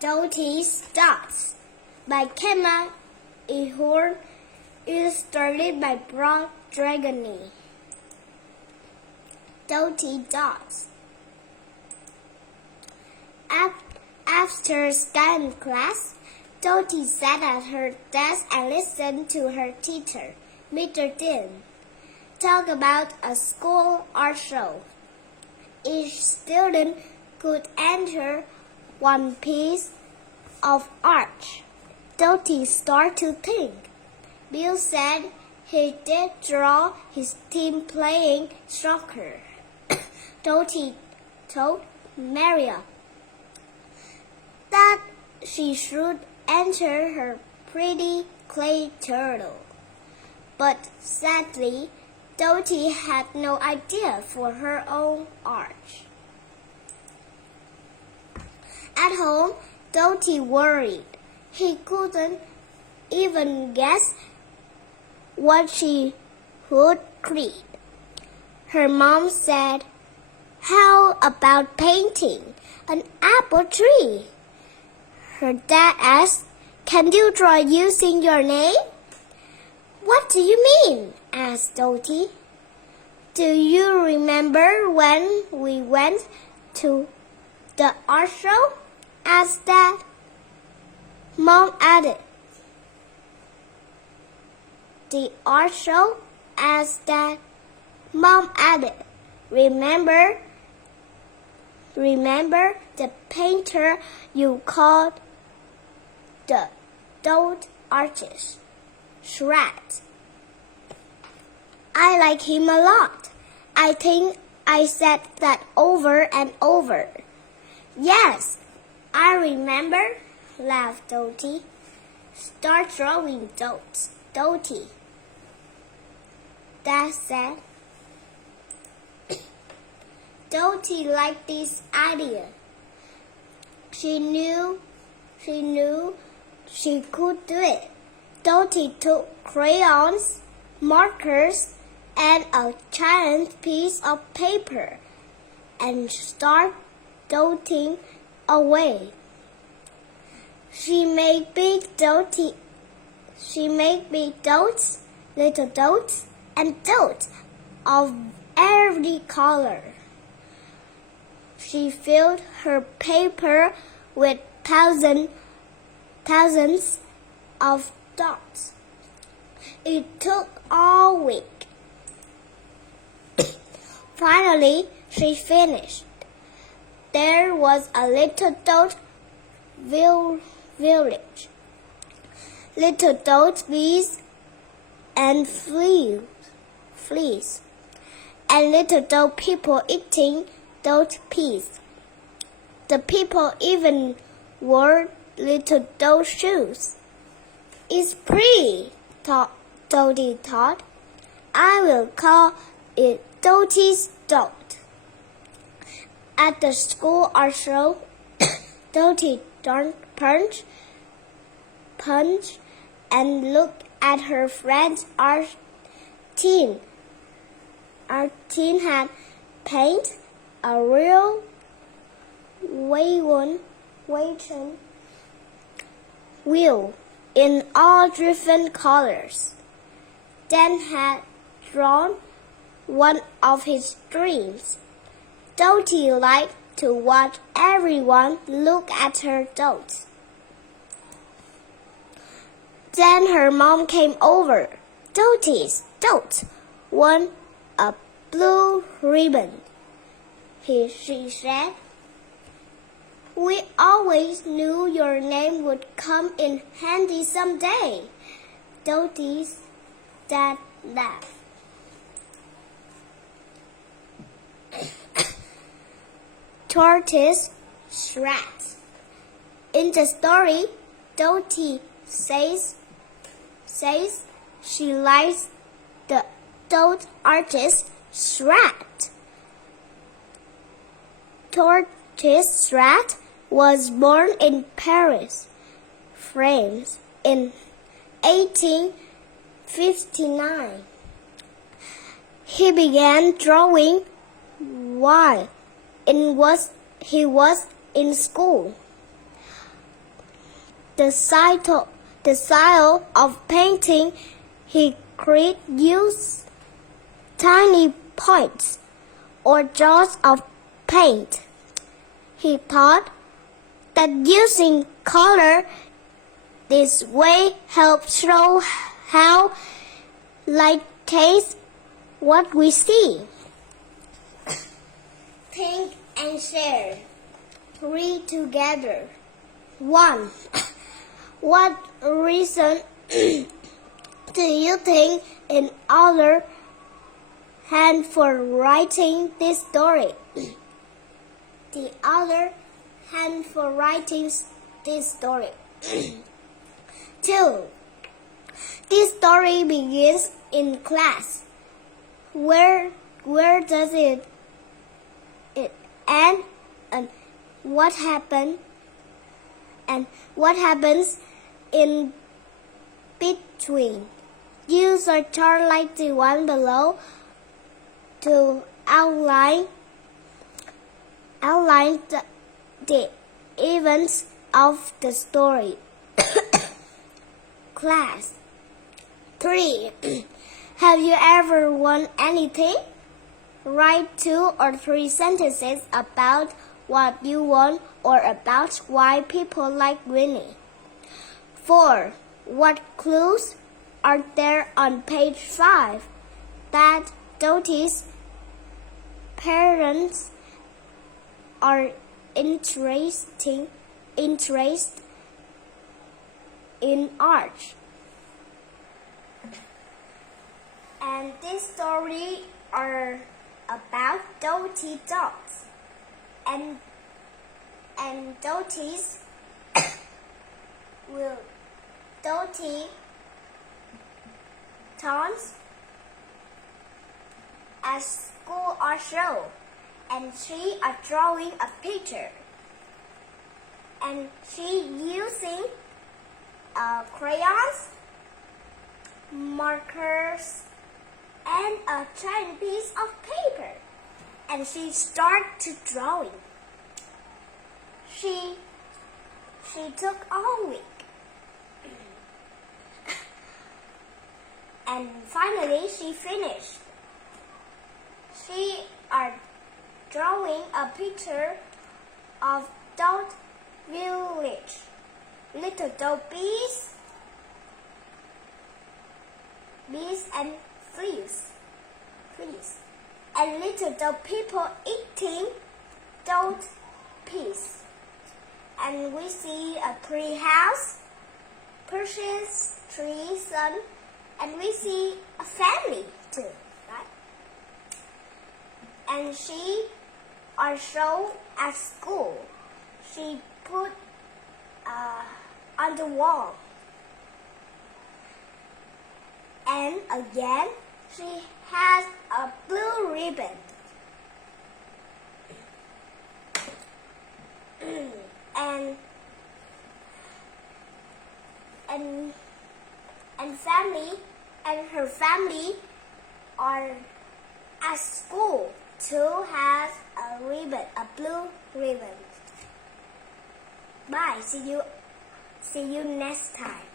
Dotty's Dots by Kemma Ehorn, illustrated by Brock Dragony. Dotty Dots. After science class, Dotty sat at her desk and listened to her teacher, Mr. Dean, talk about a school art show. Each student could enter one piece of art. Dotty started to think. Bill said he did draw his team playing soccer. Dotty told Maria that she should enter her pretty clay turtle. But sadly, Dotty had no idea for her own art. At home, Dotty worried. He couldn't even guess what she would create. Her mom said, "How about painting an apple tree?" Her dad asked, "Can you draw using your name?" "What do you mean?" asked Dotty. "Do you remember when we went to the art show?" asked Dad. Mom added, "The art show?" asked Dad. Mom added, Remember the painter you called the dot artist, Shred? I like him a lot. I think I said that over and over." "Yes, I remember," laughed Dotty. "Start drawing dots, Dotty," Dad said. Dotty liked this idea. She knew she could do it. Dotty took crayons, markers, and a giant piece of paper and started dotting away. She made big dots, little dots, and dots of every color. She filled her paper with thousands of dots. It took all week. Finally, she finished. There was a little dot village. Little dot bees and fleas, and little dot people eating dot peas. The people even wore little dot shoes. "It's pretty," Dotty thought. "I will call it Dotty's Dot." At the school art show, Dotty punched and looked at her friend's art team. Our team had painted a real wagon wheel in all different colors. Dan had drawn one of his dreams. Dotty liked to watch everyone look at her dots. Then her mom came over. "Dotty's dot won a blue ribbon," she said. "We always knew your name would come in handy someday." Dotty's dad laughed. Tortoise Shred. In the story, Dotty says she likes the dot artist Shred. Tortoise Shred was born in Paris, France in 1859. He began drawing while he was in school. the style of painting he created used tiny points or jars of paint. He thought that using color this way helps show how light takes what we see. Think and share. Read together. 1. What reason do you think an author had for writing this story? The author had for writing this story. 2. This story begins in class. Where does it end, and what happened, and what happens in between? Use a chart like the one below to outline the events of the story. Class. 3. Have you ever won anything? Write 2 or 3 sentences about what you won or about why people like winning. 4. What clues are there on page 5 that Dotty's parents are interested in art? And this story are about Dotty dogs and Dotty's Dotty turns at school or show, and she are drawing a picture, and she using crayons, markers, and a tiny piece of paper, and she start to drawing. She took all week, and finally she finished. She are drawing a picture of Dot Village, little dog bees and fleas, and little dog people eating dot peas. And we see a tree house, bushes, trees, sun, and we see a family too, right? And she are shown at school. She put on the wall. And again, she has a blue ribbon. and her family are at school too has a ribbon, a blue ribbon. Bye. See you next time.